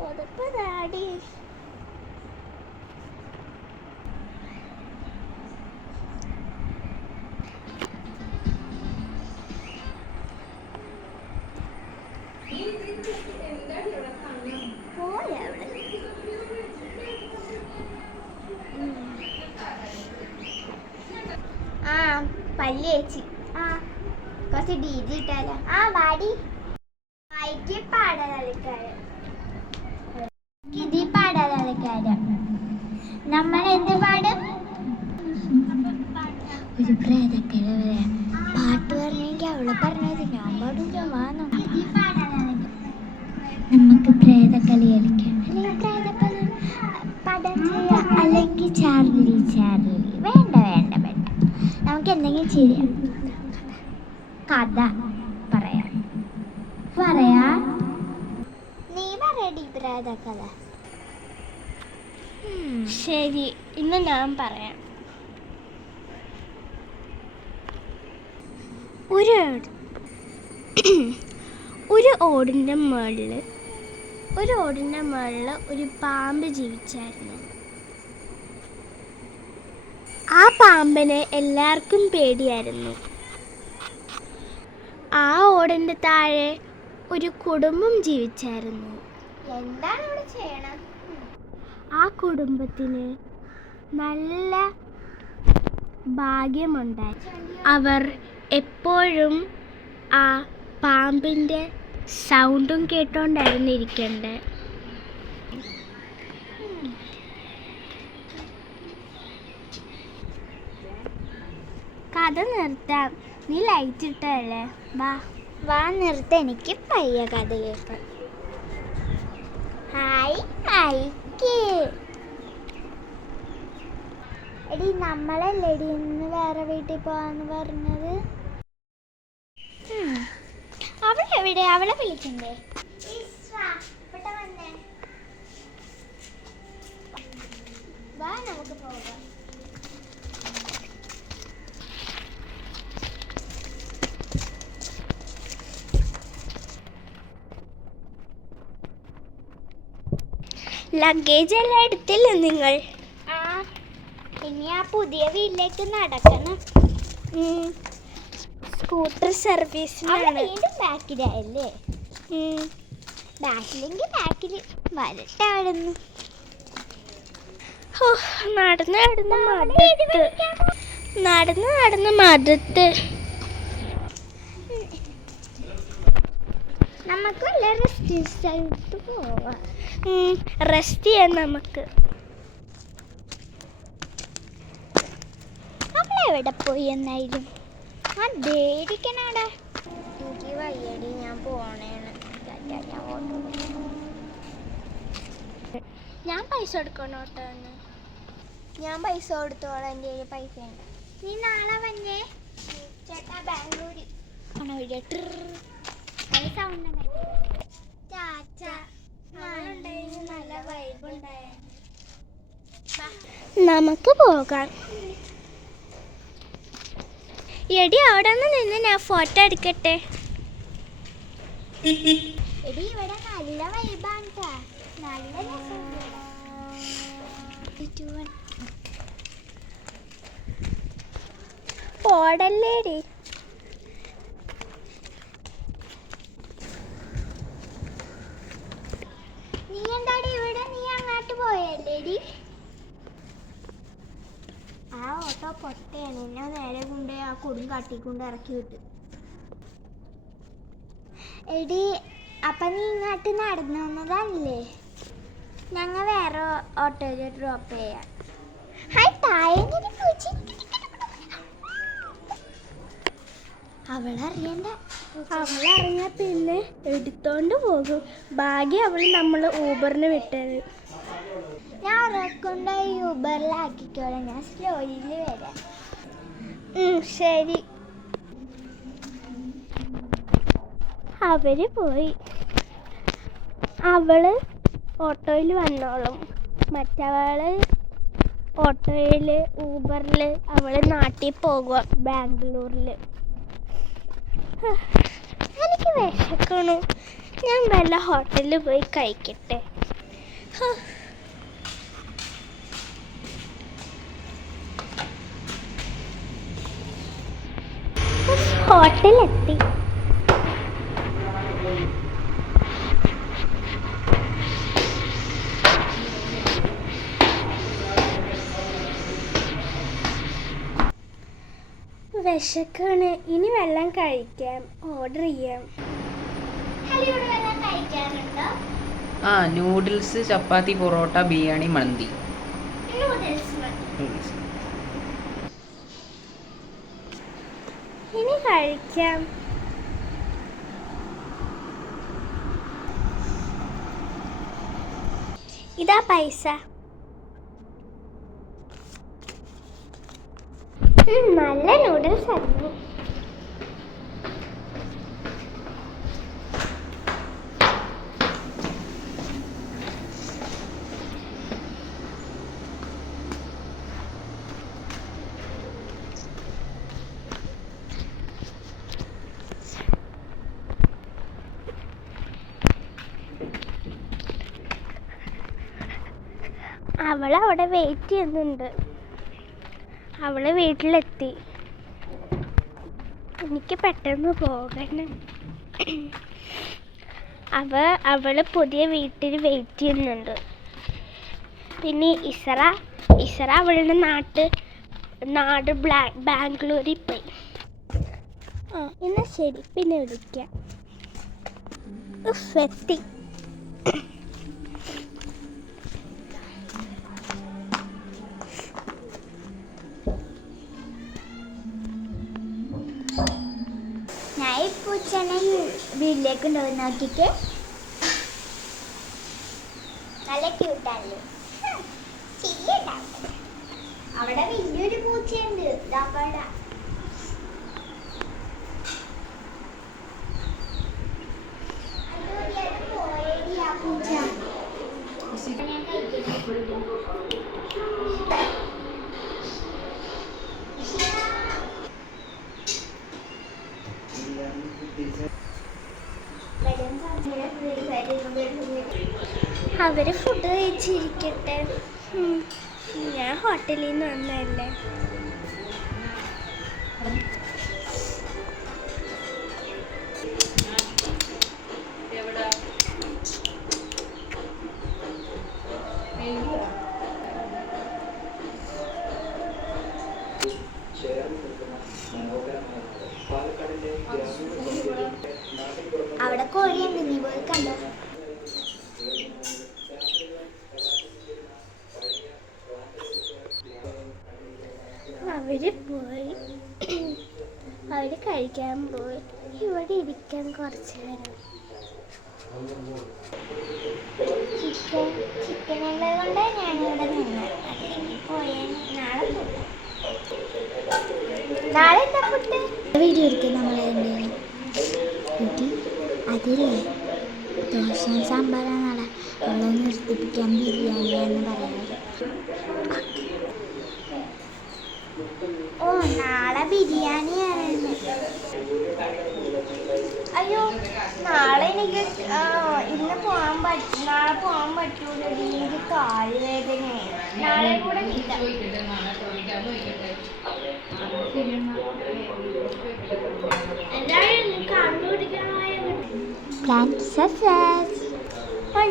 പൊതപ്പതാടി. പല്ല് ചേച്ചി കുറച്ച് ഡീജി ഇട്ടാലോ? വാടി ഇതിൽ പാടാൻ കളിക്കാരം. നമ്മൾ എന്ത് പാടും? ഒരു പ്രേതക്കഥ പറയാം. പാട്ട് പറഞ്ഞെങ്കിൽ അവള് പറഞ്ഞത് ഞാൻ പാടില്ല. നമുക്ക് പ്രേതക്കളി കളിക്കാം, അല്ലെങ്കിൽ പ്രേതക്കളി പടം ചെയ്യാം, അല്ലെങ്കിൽ ചാർലി ചാർലി. വേണ്ട വേണ്ട വേണ്ട, നമുക്ക് എന്തെങ്കിലും ചെയ്യാം. കഥ പറയാം. നീ പറയടി പ്രേതക്കഥ. ശരി, ഇന്ന് ഞാൻ പറയാം. ഒരു ഓടിൻ്റെ മുകളിൽ ഒരു പാമ്പ് ജീവിച്ചായിരുന്നു. ആ പാമ്പിനെ എല്ലാവർക്കും പേടിയായിരുന്നു. ആ ഓടിൻ്റെ താഴെ ഒരു കുടുംബം ജീവിച്ചായിരുന്നു. എന്താണ് ഇവിടെ ചെയ്യണം? ആ കുടുംബത്തിന് നല്ല ഭാഗ്യമുണ്ടായി. അവർ എപ്പോഴും ആ പാമ്പിൻ്റെ സൗണ്ടും കേട്ടോണ്ടായിരുന്നു ഇരിക്കേണ്ടത്. കഥ നിർത്താം. നീ ലൈറ്റ് ഇട്ടല്ലേ? വാ നിർത്ത, എനിക്ക് പയ്യ കഥ കേൾക്കാം. എടി, നമ്മളല്ലേടി ഇന്ന് വേറെ വീട്ടിൽ പോവാന്ന് പറഞ്ഞത്? അവളെവിടെ? അവളെ വിളിക്കണ്ടേ? വാ, നമുക്ക് പോകാം. ലഗേജ് എല്ലാം എടുത്തില്ലേ നിങ്ങൾ? ഇനി ആ പുതിയ വീട്ടിലേക്ക് നടക്കണം. സ്കൂട്ടർ സർവീസിനാണ്. വീണ്ടും ബാക്കിലായല്ലേ? ബാക്കിലെങ്കിൽ ബാക്കിൽ വരട്ടെ. അവിടെ നിന്ന് നടന്ന് മടുത്ത്. നമുക്ക് വല്ല റെസ്റ്റ് സ്ഥലത്ത് പോവാം. റെസ്റ്റ് ചെയ്യാൻ നമുക്ക്. അവളെവിടെ പോയി എന്നായിരുന്നു? ദേരിക്കണാടാ. എനിക്ക് വയ്യടി, ഞാൻ പോണേണ്. ഞാൻ പൈസ കൊടുക്കണോ? ഞാൻ പൈസ കൊടുത്തോളാം. എൻ്റെ കയ്യിൽ പൈസ ഉണ്ട്. നീ നാളെ വന്നേ. ചേട്ടാ ബാംഗ്ലൂര് സൗണ്ട് നല്ല വൈബ് ഉണ്ടായ. നമുക്ക് പോകാം. എടി, അവിടെ നിന്ന് ഞാൻ ഫോട്ടോ എടുക്കട്ടെ. എടി, ഇവിടെ നല്ല വൈബാണ്. നല്ല പോടല്ലേടി. നീ എന്താടി ഇവിടെ? നീ അങ്ങോട്ട് പോയല്ലേടി? ആ ഓട്ടോ പൊട്ടയാണ്. എന്നെ നേരെ കൊണ്ട് ആ കൊടും കാട്ടിക്കൊണ്ട് ഇറക്കി വിട്ടു. എടി, അപ്പൊ നീ ഇങ്ങോട്ട് നടന്നു വന്നതല്ലേ? ഞങ്ങൾ വേറെ ഓട്ടോയിൽ ഡ്രോപ്പ് ചെയ്യാം. അവളറിഞ്ഞ പിന്നെ എടുത്തോണ്ട് പോകും. ഭാഗ്യം അവൾ നമ്മൾ ഊബറിന് വിട്ടത്. ഞാൻ ഉറക്കൊണ്ട് ഊബറിലാക്കിക്കോളാം. ഞാൻ സ്ലോയിൽ വരാം. ശരി. അവര് പോയി. അവള് ഓട്ടോയിൽ വന്നോളും. മറ്റവള് ഓട്ടോയിൽ ഊബറിൽ അവള് നാട്ടിൽ പോകുക, ബാംഗ്ലൂരിൽ. എനിക്ക് വിശക്കണു. ഞാൻ വല്ല ഹോട്ടലിൽ പോയി കഴിക്കട്ടെ. ഹോട്ടലെത്തി. വിശക്കാണ്. ഇനി വെള്ളം കഴിക്കാം, ഓർഡർ ചെയ്യാം. ആ, നൂഡിൽസ്, ചപ്പാത്തി, പൊറോട്ട, ബിരിയാണി, മന്തി. ഇനി കഴിക്കാം. ഇതാ പൈസ. നല്ല നൂഡിൽസ് ആയിരുന്നു. അവളവിടെ വെയിറ്റ് ചെയ്യുന്നുണ്ട്. അവള് വീട്ടിലെത്തി. എനിക്ക് പെട്ടെന്ന് പോകണം. അവള് പുതിയ വീട്ടിൽ വെയിറ്റ് ചെയ്യുന്നുണ്ട്. പിന്നെ ഇസറ അവളുടെ നാട് ബാംഗ്ലൂരിൽ പോയി. എന്നാ ശരി, പിന്നെ വിളിക്കാം. എത്തി. ഞാൻ ഈ പൂച്ചനെ വീട്ടിലേക്ക് കൊണ്ടുപോയി നോക്കിയിട്ട്. നല്ല ക്യൂട്ടാണല്ലേ. ശരിയുണ്ടാവും. അവിടെ വലിയൊരു പൂച്ചയുണ്ട്. ഇതാപ്പാടാ. പോയേടി ആ പൂച്ച. അവര് ഫുഡ് കഴിച്ചിരിക്കട്ടെ. ഞാൻ ഹോട്ടലിൽ നിന്ന് വന്നതല്ലേ. അവിടെ കോഴിയുണ്ട്, നീ പോയി കണ്ടോ? അവര് കഴിക്കാൻ പോയി. ഇവിടെ ഇരിക്കാൻ കുറച്ച് നേരം. ചിക്കൻ ഉള്ളത് കൊണ്ട് ഞാനിവിടെ നിന്ന്. അല്ലെങ്കിൽ പോയാൽ നാളെ എന്താ ഫുഡ്? വീഡിയോ എടുക്കും നമ്മളെ അതില്ലേ ദോശ സാമ്പാറാണ്. നാളെ വെള്ളം നിർത്തിപ്പിക്കാൻ ബിരിയാണിയാന്ന് പറയാറ്. ഓ, നാളെ ബിരിയാണിയാണ്. അയ്യോ, നാളെ എനിക്ക് ഇന്ന് പോകാൻ നാളെ പോകാൻ പറ്റൂല. എനിക്ക് കാല് വേദനയാണ്. നാളെ കൂടെ കിട്ടാം. എന്തായാലും കണ്ടുപിടിക്കണമായ പ്ലാൻ സക്സസ്.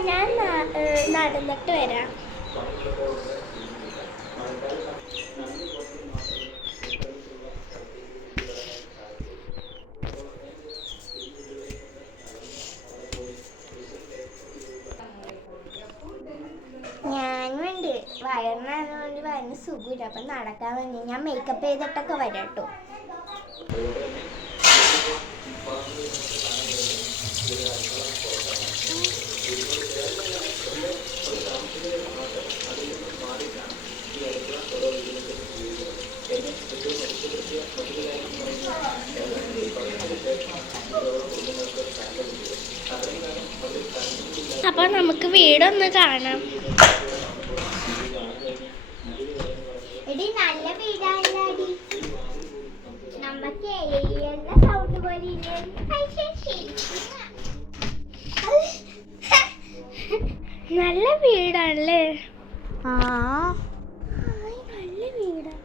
ഞാൻ നടന്നിട്ട് വരാം. ഞാനുണ്ട്. വയറിനായതുകൊണ്ട് വയറിന് സുഖമില്ല. അപ്പം നടക്കാൻ വേണ്ടി ഞാൻ മേക്കപ്പ് ചെയ്തിട്ടൊക്കെ വരാം കേട്ടോ. അപ്പൊ നമുക്ക് വീടൊന്ന് കാണാം. എടി, നല്ല വീടാണടി. നമുക്ക് ഏരിയലിന്റെ സൗണ്ട് പോലെ നല്ല വീടാണല്ലേ? ആ നല്ല വീടാ.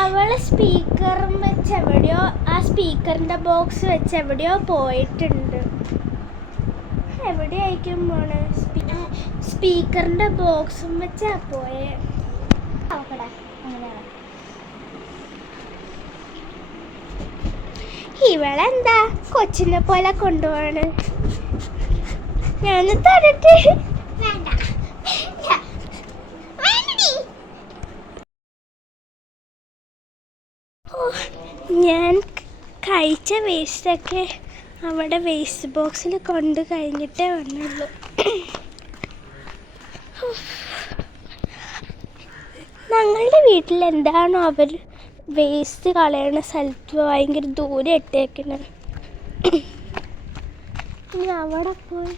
അവള് സ്പീക്കറും വെച്ച് എവിടെയോ, ആ സ്പീക്കറിന്റെ ബോക്സ് വെച്ച് എവിടെയോ പോയിട്ടുണ്ട്. എവിടെയായിരിക്കും പോണ്? സ്പീക്കറിന്റെ ബോക്സും വെച്ചാ പോയേ. ഇവളെന്താ കൊച്ചിനെ പോലെ കൊണ്ടുപോവാണ്? ഞാൻ തരട്ടെ? ഞാൻ കഴിച്ച വേസ്റ്റൊക്കെ അവിടെ വേസ്റ്റ് ബോക്സിൽ കൊണ്ട് കഴിഞ്ഞിട്ടേ വന്നുള്ളൂ. ഞങ്ങളുടെ വീട്ടിൽ എന്താണോ അവർ വേസ്റ്റ് കളയണ സ്ഥലത്ത് ഭയങ്കര ദൂരെ ഇട്ടേക്കുന്നത്. ഇനി അവിടെ പോയി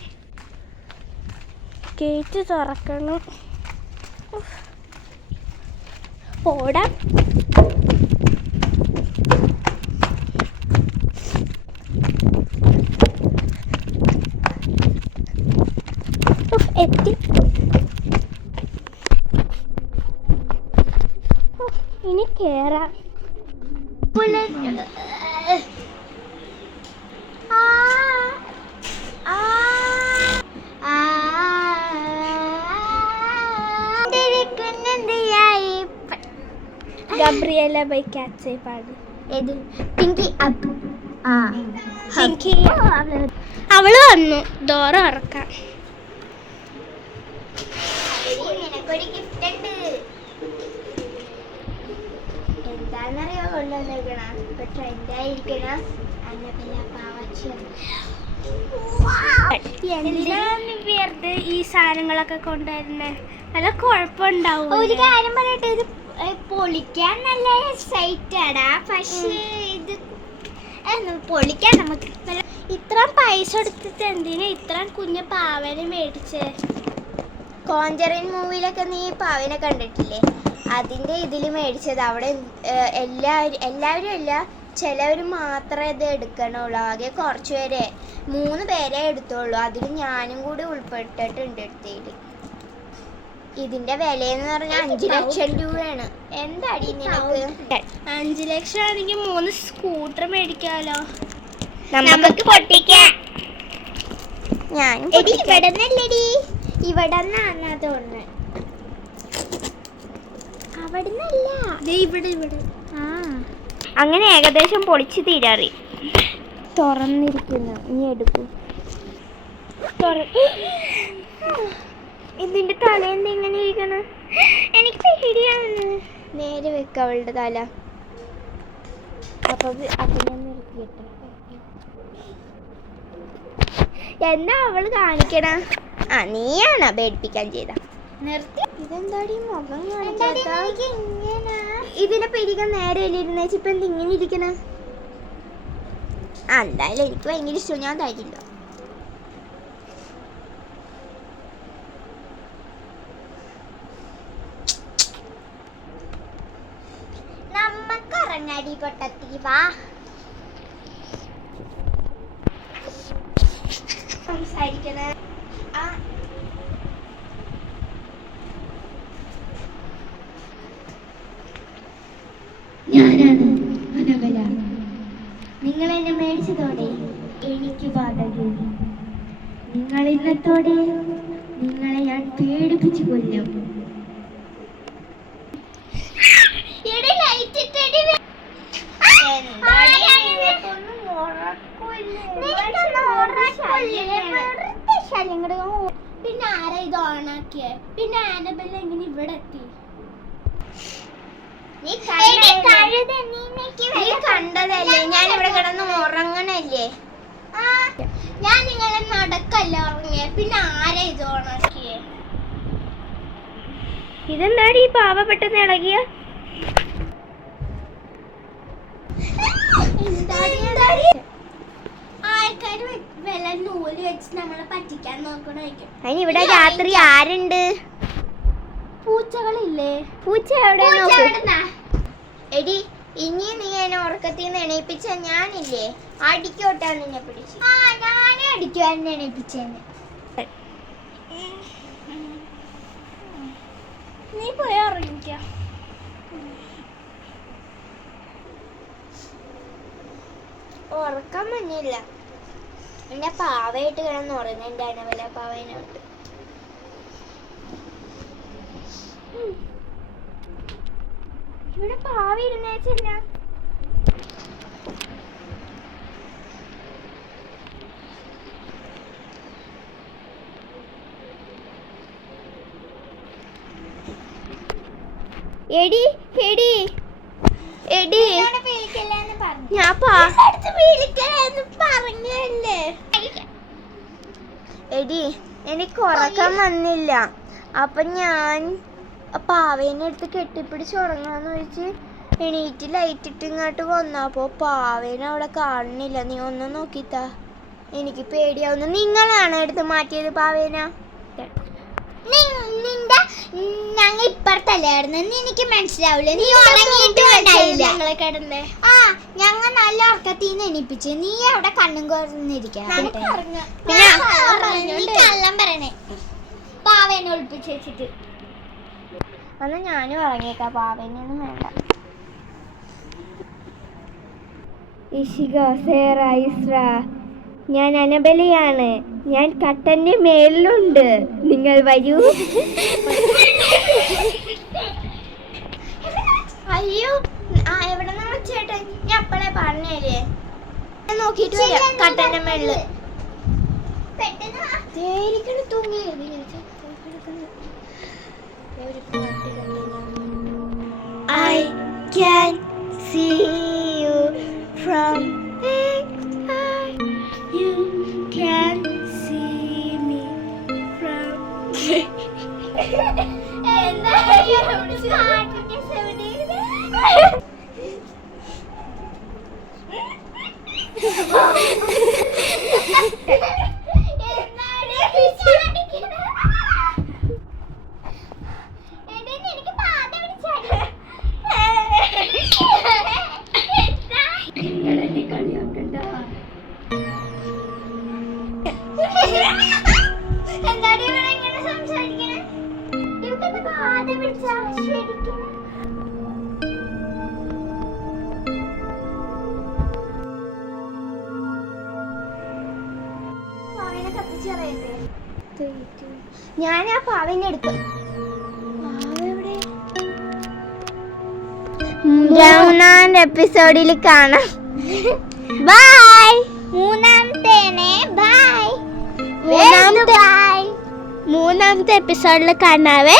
ഗേറ്റ് തുറക്കണം. ഓടാം. എത്തി. ഇനി കേറാം. ഗബ്രിയേല ബൈ കാറ്റ്സേ പാടും. അവള് വന്നു. ഡോറ് തുറക്കാം. എന്താന്നറിയോ കൊണ്ടുവന്നേക്കണ? ഇപ്പൊ ട്രെൻഡായിരിക്കണ അന്നബെല്ല പാവാച്ചിയാണ്. എന്തിനാണ് വെറുതെ ഈ സാധനങ്ങളൊക്കെ കൊണ്ടുവരുന്നേ? നല്ല കുഴപ്പമുണ്ടാവും. ഒരു കാര്യം പറയട്ടെ, ഇത് പൊളിക്കാൻ നല്ല സൈറ്റാടാ, പക്ഷേ ഇത് പൊളിക്കാൻ നമുക്ക് ഇത്ര പൈസ എടുത്തിട്ട് എന്തിനാ ഇത്ര കുഞ്ഞ് പാവനെ മേടിച്ചേ? കോഞ്ചറിൻ മൂവിയിലൊക്കെ നീ പാവനെ കണ്ടിട്ടില്ലേ? അതിൻ്റെ ഇതിൽ മേടിച്ചത്. അവിടെ എല്ലാവരും അല്ല, ചിലവർ മാത്രമേ ഇത് എടുക്കണുള്ളൂ. ആകെ കുറച്ച് പേരെ, 3 പേരെ എടുത്തുള്ളൂ. അതിൽ ഞാനും കൂടി ഉൾപ്പെട്ടിട്ടുണ്ട് എടുത്തതിൽ. ഇതിന്റെ വിലയെന്ന് പറഞ്ഞാൽ 5 ലക്ഷം രൂപയാണ്. എന്താടി നിനക്ക്? 5 ലക്ഷം ആണെങ്കിൽ 3 സ്കൂട്ടർ മേടിക്കാലോ. നമുക്ക് പൊട്ടിക്കാം. ഞാനും ഇവിടെ നിന്നല്ലടി, ഇവിടെ നിന്നാണ് തോന്നുന്നത്. അവിടെ നിന്നല്ല, ഇവിടെ. അങ്ങനെ ഏകദേശം പൊളിച്ച് തീരാറി. തുറന്നിരിക്കുന്നു, നീ എടുക്കൂ. ഇതിന്റെ തല എന്തെങ്ങനെ ഇരിക്കണ? എനിക്ക് പേടിയാണ്. നേരെ വെക്ക അവളുടെ തല. അപ്പൊ ഞാൻ നിർത്തിയിട്ടെ. എന്താ അവള് കാണിക്കണ? നീയാണോ പേടിപ്പിക്കാൻ ചെയ്ത? നിർത്തി. ഇതെന്താടി മുഖം കാണിക്കാത്ത? ഇതിനെ പിരിക്കാൻ നേരെ ഇരുന്നേച്ച് ഇപ്പൊ എന്ത് ഇങ്ങനെ ഇരിക്കണ? എന്തായാലും എനിക്ക് ഭയങ്കര ഇഷ്ടം, ഞാൻ തരില്ല. നമ്മക്കറങ്ങാടി പൊട്ടത്തി വാ. സംസാരിക്കണ ഞാനാണ് അനബല. നിങ്ങൾ എന്നെ മേടിച്ചതോടെ എനിക്ക് ബാധകേറി. നിങ്ങൾ ഇന്നത്തോടെ നിങ്ങളെ ഞാൻ പേടിപ്പിച്ചു കൊല്ലും. പിന്നെ ആരാ ഇത് ഓണാക്കിയേ? പിന്നെ ആനബെല്ല എങ്ങനെ ഇവിടെ എത്തി? നീ കണ്ടതല്ലേ? ഞാൻ ഇവിടെ കിടന്ന് ഉറങ്ങണല്ലേ? ഞാൻ നിങ്ങളെ നടക്കല്ല ഉറങ്ങിയ. പിന്നെ ആരാ ഇത് ഓണാക്കിയേ? ഇതെന്താടി ഈ പാവപ്പെട്ടെന്ന് ഇളകിയ? ആൾക്കാര് വല്ല നൂല് വെച്ച് നമ്മളെ പറ്റിക്കാൻ നോക്കണായിരിക്കും. അതിനിവിടെ രാത്രി ആരുണ്ട്? പൂച്ചകളില്ലേ? പൂച്ച എവിടെ? എടി ഇനി നീ എന്നെ ഉറക്കത്തിൽ നിന്ന് എണീപ്പിച്ച ഞാനില്ലേ അടിക്കോട്ടാ നിന്നെ പിടിച്ച്. ആ ഞാനേ അടിക്കുവാ എന്നെ എണീപ്പിച്ചേനെ. നീ പോയി ഉറങ്ങിക്കോ. ഉറക്കം വന്നില്ല. എന്റെ പാവയായിട്ട് കിടന്ന് ഉറങ്ങും. എന്റെ അനവല പാവേനോട്ട്. ഇവിടെ പാവ ഇരുന്നേച്ചില്ല. എടി എടി എടി ഞാൻ പറഞ്ഞല്ലേ. എടി എനിക്ക് ഉറക്കം വന്നില്ല. അപ്പൊ ഞാൻ പാവേനെ എടുത്ത് കെട്ടിപ്പിടിച്ച് ഉറങ്ങാന്ന് വെച്ച് എണീറ്റ് ലൈറ്റ് ഇട്ട് ഇങ്ങോട്ട് വന്നപ്പോ പാവേനെ അവിടെ കാണുന്നില്ല. നീ ഒന്ന് നോക്കിത്താ, എനിക്ക് പേടിയാവുന്നു. നിങ്ങളാണ് എടുത്ത് മാറ്റിയത് പാവേന? ഞങ്ങൾ ഇപ്പുറത്തല്ലായിരുന്നു. എനിക്ക് മനസ്സിലാവില്ല. നീ ഉറങ്ങിയിട്ട് കിടന്നേ. ആ ഞങ്ങൾ നല്ല ഉറക്കത്തിൽ നിന്ന് എണീപ്പിച്ച്. നീ അവിടെ കണ്ണും കുറഞ്ഞിരിക്കണം. നീ കള്ളം പറയണേ. പാവേനെ ഒളിപ്പിച്ച് വെച്ചിട്ട് അന്ന് ഞാനും ഉറങ്ങിയേക്കാം. പാവേനൊന്നും വേണ്ട. ഇഷിക സേറ ഇസ്ര, ഞാൻ അനബലയാണ്. ഞാൻ കട്ടന്റെ മേലിലുണ്ട്. നിങ്ങൾ വരൂ. അയ്യോ എവിടെ ചേട്ടൻ? ഞാൻ അപ്പളെ പറഞ്ഞേ. നോക്കിട്ട് വരാം. കട്ടന്റെ മേളില് തൂങ്ങി. I can see you from there. You can see me from ഞാൻ ആ പാവിനെ എടുക്കും. മൂന്നാം എപ്പിസോഡിൽ കാണാം. ബൈ. മൂന്നാമത്തെ എപ്പിസോഡിൽ കാണാവേ.